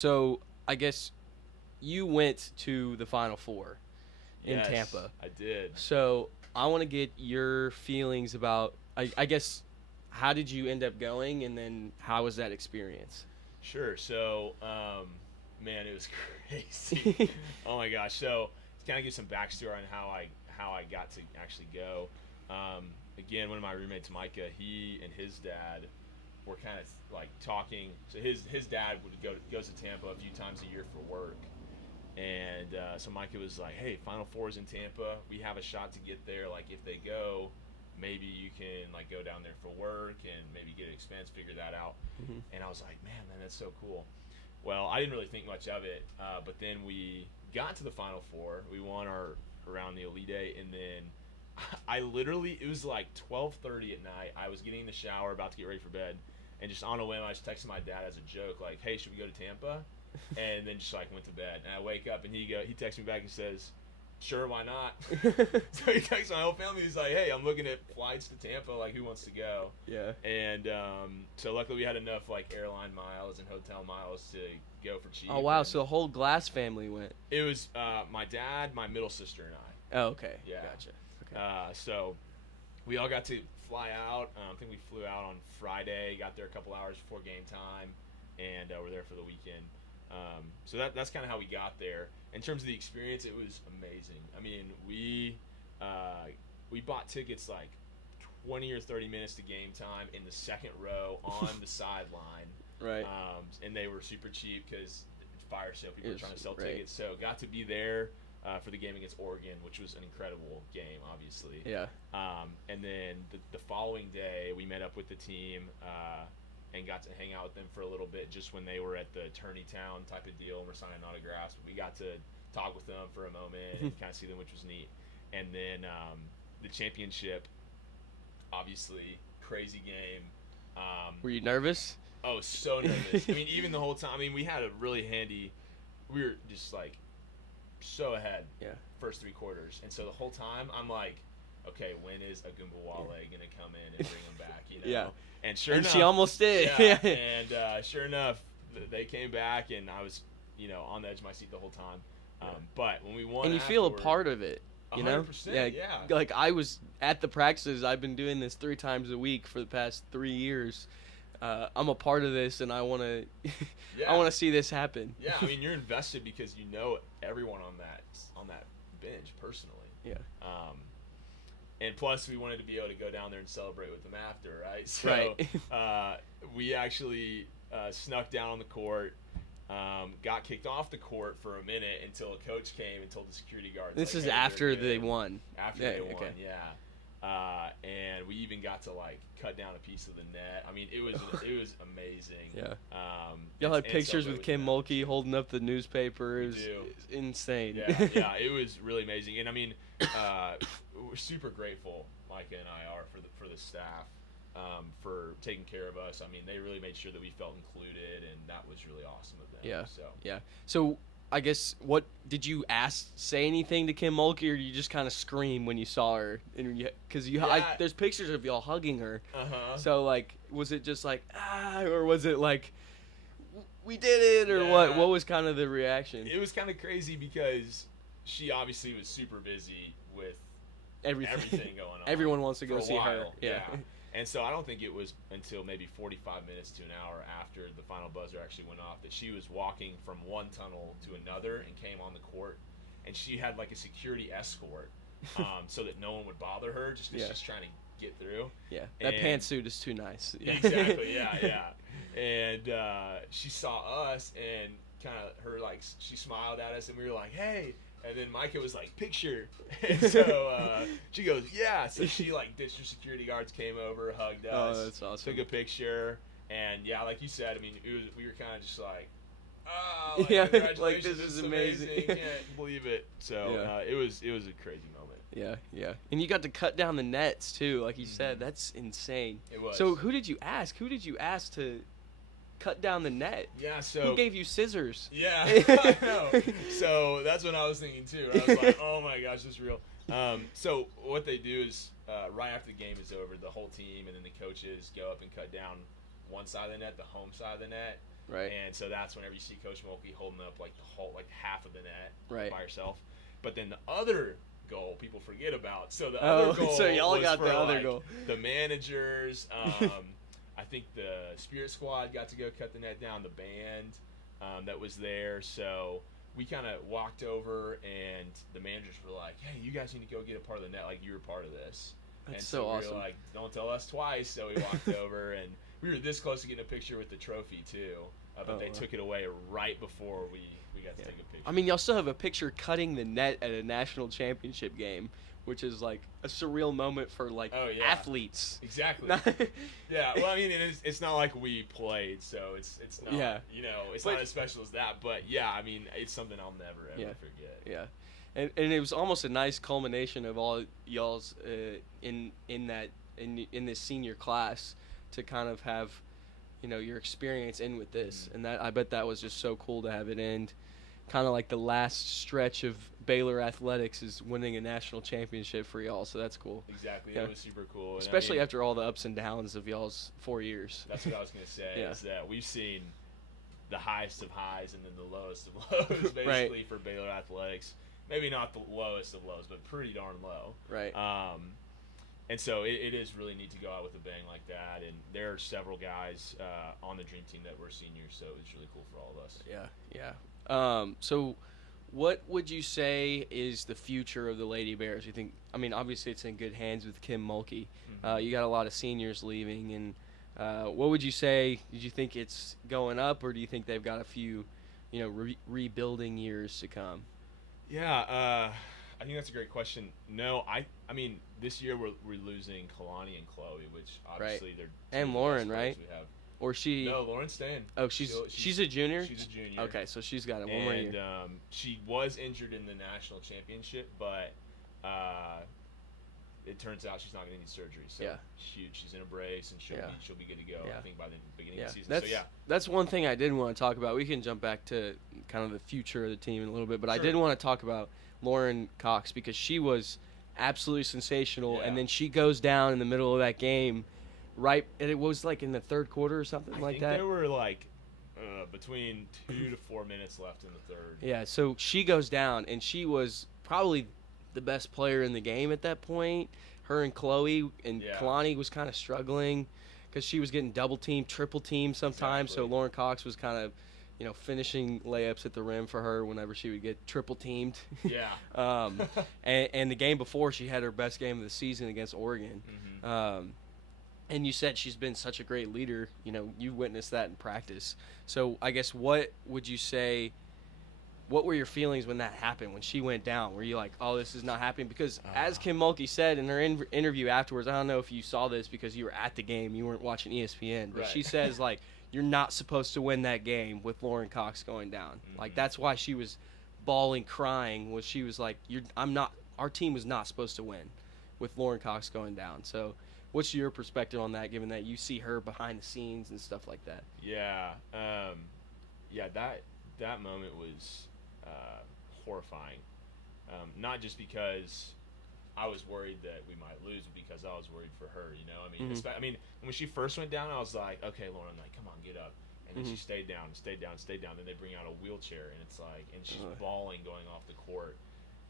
So I guess you went to the Final Four in Yes, Tampa. I did. So I want to get your feelings about. I guess how did you end up going, and then how was that experience? Sure. So, man, it was crazy. Oh my gosh. So, to kind of give some backstory on how I got to actually go. Again, one of my roommates, Micah, he and his dad were kind of like talking. So his dad goes to Tampa a few times a year for work, and so Micah was like, "Hey, Final Four's in Tampa. We have a shot to get there. Like, if they go, maybe you can like go down there for work and maybe get an expense, figure that out." Mhm. And I was like, "Man, that's so cool." Well, I didn't really think much of it, but then we got to the Final Four. We won our around the Elite Eight, and then I literally it was like 12:30 at night. I was getting in the shower, about to get ready for bed, and just on a whim, I just texted my dad as a joke, like, "Hey, should we go to Tampa?" And then just like went to bed. And I wake up, and he texts me back and says, "Sure, why not?" So he texts my whole family. He's like, "Hey, I'm looking at flights to Tampa. Like, who wants to go?" Yeah. And so luckily we had enough like airline miles and hotel miles to go for cheap. Oh wow! And So the whole Glass family went. it was my dad, my middle sister, and I. Oh, okay. Yeah. Gotcha. Okay. So we all got to fly out. I think we flew out on Friday. Got there a couple hours before game time, and we're there for the weekend. So that's kind of how we got there. In terms of the experience, it was amazing. I mean, we bought tickets like 20 or 30 minutes to game time in the second row on the sideline. Right. And they were super cheap because fire sale people were Yes, trying to sell right. tickets. So got to be there for the game against Oregon, which was an incredible game, obviously. Yeah. And then the following day, we met up with the team and got to hang out with them for a little bit just when they were at the Attorney Town type of deal and we're signing autographs. We got to talk with them for a moment and kind of see them, which was neat. And then the championship, obviously, crazy game. Were you nervous? Oh, so nervous. I mean, even the whole time. I mean, we had a really handy. We were just like so ahead. Yeah. First three quarters, and so the whole time I'm like, okay, when is Agumbawale gonna come in and bring him back? You know. Yeah. And sure And enough, she almost did. Yeah. And sure enough, they came back, and I was, on the edge of my seat the whole time. But when we won, And you feel a part of it. You know, 100%, yeah. Like I was at the practices. I've been doing this 3 times a week for the past 3 years. I'm a part of this, and I want to. Yeah. I want to see this happen. Yeah, I mean, you're invested because you know everyone on that bench personally. Yeah. And plus, we wanted to be able to go down there and celebrate with them after, right? So, Right. we actually snuck down on the court. Got kicked off the court for a minute until a coach came and told the security guards. This like, is hey, after they're they good. won. After Yeah, they won, okay. yeah. And we even got to like cut down a piece of the net. I mean, it was amazing. Yeah. and- Y'all had and pictures celebrate with Kim them. Mulkey holding up the newspaper. It was do. insane. Yeah, it was really amazing. And I mean, we're super grateful, Micah and I are for the staff for taking care of us. I mean, they really made sure that we felt included, and that was really awesome of them. Yeah. So Yeah. So I guess what did you say anything to Kim Mulkey, or did you just kind of scream when you saw her? Because Yeah. there's pictures of y'all hugging her. So So like, was it just like or was it like we did it, or Yeah. what was kind of the reaction? it was kind of crazy because she obviously was super busy with everything going on. Everyone wants to for go a see her. while, Yeah. And so I don't think it was until maybe 45 minutes to an hour after the final buzzer actually went off that she was walking from one tunnel to another and came on the court. And she had like a security escort so that no one would bother her just because Yeah. she's trying to get through. Yeah. That And- pantsuit is too nice. Yeah. Exactly, yeah. And she saw us and kind of she smiled at us and we were like, hey. And then Micah was like, picture. And so she goes, yeah. So she like ditched her security guards, came over, hugged us. Oh, that's awesome. Took a picture. And yeah, like you said, I mean, we were kind of just like, oh, like, Yeah, congratulations, like, this it's is amazing. Can't believe it. So Yeah. it was a crazy moment. Yeah. And you got to cut down the nets too, like you said. That's insane. It was. So who did you ask? Who did you ask to cut down the net? Yeah, so Who gave you scissors? Yeah, I know. So that's what I was thinking too. I was like, oh my gosh, this is real. So what they do is right after the game is over, the whole team and then the coaches go up and cut down one side of the net, the home side of the net. Right. And so that's whenever you see Coach Mulkey holding up like the whole, like half of the net Right. by herself. But then the other goal people forget about. So the Oh, other goal so y'all was got for the other like goal. the managers. I think the Spirit Squad got to go cut the net down. The band that was there. So we kind of walked over, and the managers were like, "Hey, you guys need to go get a part of the net. Like you were part of this." That's and so we awesome. were like, "Don't tell us twice." So we walked over, and we were this close to getting a picture with the trophy too. But they took it away right before we got to take a picture. I mean, y'all still have a picture cutting the net at a national championship game, which is like a surreal moment for like athletes. Exactly. Yeah. Well, I mean, it's not like we played, so it's not. Yeah. You know, it's not as special as that. But yeah, I mean, it's something I'll never ever forget. Yeah. And it was almost a nice culmination of all y'all's in this senior class to kind of have, you know, your experience in with this, and that I bet that was just so cool to have it end. Kind of like the last stretch of Baylor athletics is winning a national championship for y'all, so that's cool. Exactly, it was super cool. And especially after all the ups and downs of y'all's 4 years. That's what I was going to say, is that we've seen the highest of highs and then the lowest of lows, basically, for Baylor athletics. Maybe not the lowest of lows, but pretty darn low. Right. And so it is really neat to go out with a bang like that. And there are several guys on the dream team that were seniors, so it's really cool for all of us. Yeah. So what would you say is the future of the Lady Bears? You think? I mean, obviously it's in good hands with Kim Mulkey. You got a lot of seniors leaving, and what would you say? Did you think it's going up, or do you think they've got a few, you know, rebuilding years to come? Yeah, I think that's a great question. No, I mean, this year we're losing Kalani and Chloe, which obviously they're and Lauren, right? We have. Or she? No, Lauren's staying. Oh, she's a junior. She's a junior. Okay, so she's got one more year. And she was injured in the national championship, but it turns out she's not going to need surgery. So she's in a brace, and she'll be good to go. I think by the beginning of the season. That's one thing I did want to talk about. We can jump back to kind of the future of the team in a little bit, but I did want to talk about Lauren Cox because she was absolutely sensational, and then she goes down in the middle of that game. Right, and it was like in the third quarter or something like that. I think there were like between 2 to 4 minutes left in the third. Yeah, so she goes down, and she was probably the best player in the game at that point. Her and Chloe and Kalani was kind of struggling because she was getting double teamed, triple teamed sometimes. So Lauren Cox was kind of, you know, finishing layups at the rim for her whenever she would get triple teamed. Yeah. And the game before, she had her best game of the season against Oregon. And you said she's been such a great leader. You know, you witnessed that in practice. So I guess what would you say, what were your feelings when that happened, when she went down? Were you like, oh, this is not happening? Because as Kim Mulkey said in her interview afterwards, I don't know if you saw this because you were at the game, you weren't watching ESPN, but she says, like, you're not supposed to win that game with Lauren Cox going down. Like, that's why she was bawling, crying, was she was like, our team was not supposed to win with Lauren Cox going down. So what's your perspective on that, given that you see her behind the scenes and stuff like that? Yeah, that moment was horrifying. Not just because I was worried that we might lose, but because I was worried for her. You know, I mean, I mean, when she first went down, I was like, okay, Lauren, like, come on, get up. And then she stayed down. Then they bring out a wheelchair, and it's like, and she's bawling going off the court.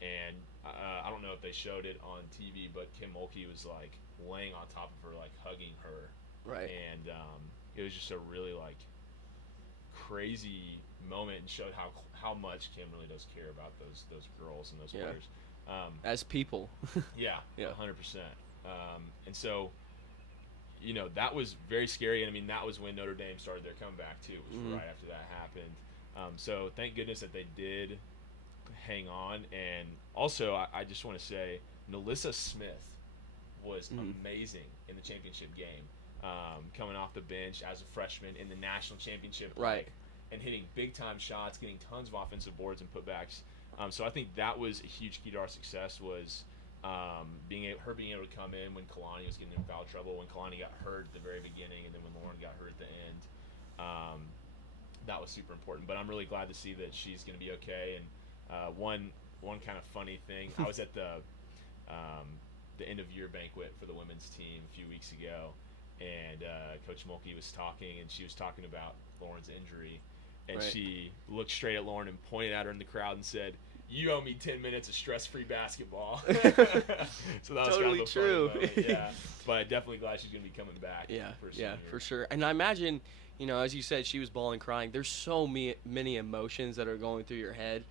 And I don't know if they showed it on TV, but Kim Mulkey was like laying on top of her, like hugging her. Right. And it was just a really like crazy moment, and showed how much Kim really does care about those girls and those players. As people. Yeah. 100%. And so, you know, that was very scary. And I mean, that was when Notre Dame started their comeback too. It was right after that happened. So thank goodness that they did hang on. And also, I just want to say, Nalissa Smith was amazing in the championship game, coming off the bench as a freshman in the national championship, and hitting big time shots, getting tons of offensive boards and putbacks. So I think that was a huge key to our success, was being able to come in when Kalani was getting in foul trouble, when Kalani got hurt at the very beginning, and then when Lauren got hurt at the end. That was super important. But I'm really glad to see that she's going to be okay. And one kind of funny thing, I was at the end of year banquet for the women's team a few weeks ago, and Coach Mulkey was talking, and she was talking about Lauren's injury, and Right. she looked straight at Lauren and pointed at her in the crowd and said, "You owe me 10 minutes of stress-free basketball." So that was Totally kind of a true. funny moment, yeah. But definitely glad she's going to be coming back. Yeah, for yeah, senior. for sure. And I imagine, as you said, she was bawling, crying. There's so many emotions that are going through your head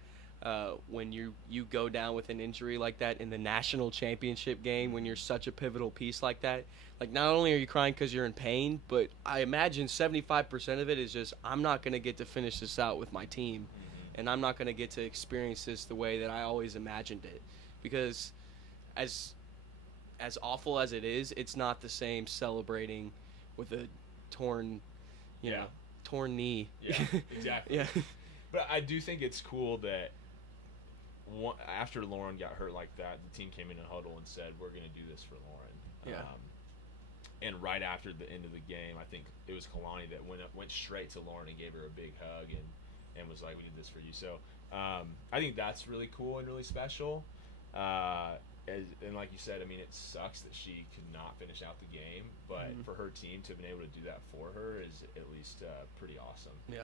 when you go down with an injury like that in the national championship game, when you're such a pivotal piece like that. Like, not only are you crying because you're in pain, but I imagine 75% of it is just, I'm not going to get to finish this out with my team, and I'm not going to get to experience this the way that I always imagined it. Because as awful as it is, it's not the same celebrating with a torn, torn knee. Yeah, exactly. Yeah. But I do think it's cool that after Lauren got hurt like that, the team came in a huddle and said, "We're going to do this for Lauren." Yeah. And right after the end of the game, I think it was Kalani that went straight to Lauren and gave her a big hug and was like, "We did this for you." So I think that's really cool and really special. And like you said, I mean, it sucks that she could not finish out the game, but for her team to have been able to do that for her is at least pretty awesome. Yeah.